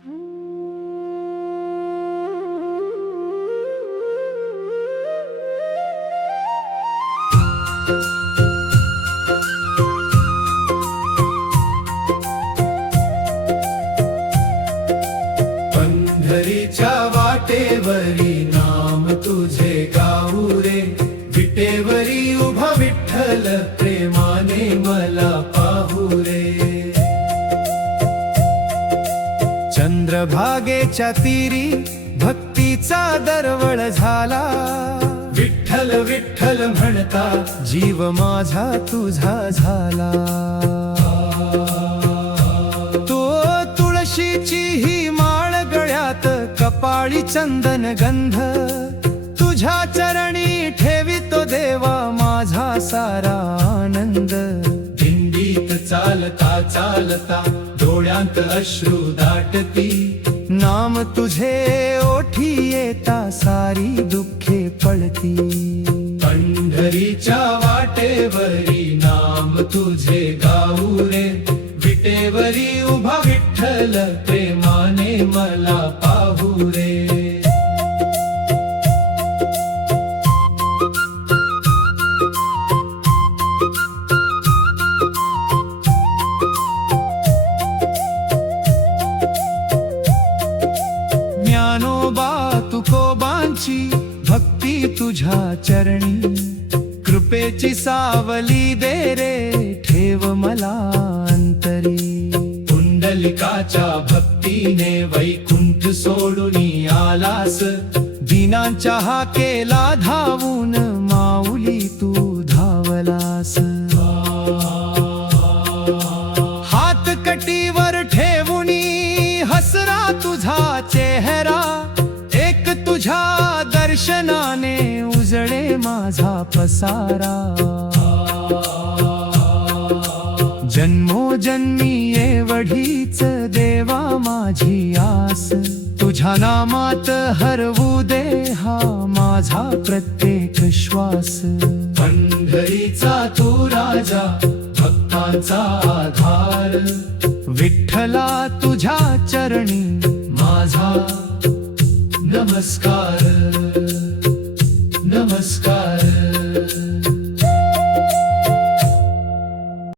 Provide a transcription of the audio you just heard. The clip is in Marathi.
पंढरीच्या वाटेवरी नाम तुझे गाऊ रे, विटेवरी उभा विठ्ठल प्रेमाने मला पाहू रे. चंद्रभागेच्या तीरी भक्तीचा दरवळ झाला, विठ्ठल विठ्ठल म्हणता जीव माझा तुझा झाला. तो तुळशीची ही माळ गळ्यात, कपाळी चंदन गंध, तुझ्या चरणी ठेवितो देवा माझा सारा आनंद. दिंडीत चालता चालता डोळ्यांत अश्रू दाटती, नाम तुझे ओठी येता सारी दुःखे पळती. पंढरीच्या वाटेवरी नाम तुझे गाऊ रे, विटेवरी उभा विठ्ठल प्रेमाने मला पाहू रे. ज्ञानोबा तुकोबांची भक्ती तुझ्या चरणी, कृपेची सावली दे रे ठेव मला अंतरी. पुंडलिकाच्या भक्तीने वैकुंठ सोडून आलास, दिनांच्या हाकेला धावून माऊली तू धावलास. हात कटीवर ठेवून हसरा तुझा चेहरा, एक तुझ्या दर्शनाने उजळे माझा पसारा. जन्मोजन्मी एवढीच देवा माझी आस, तुझ्या नामात हरवू दे हा माझा प्रत्येक श्वास. पंढरीचा तू राजा भक्तांचा आधार, विठ्ठला तुझ्या चरणी माझा नमस्कार नमस्कार.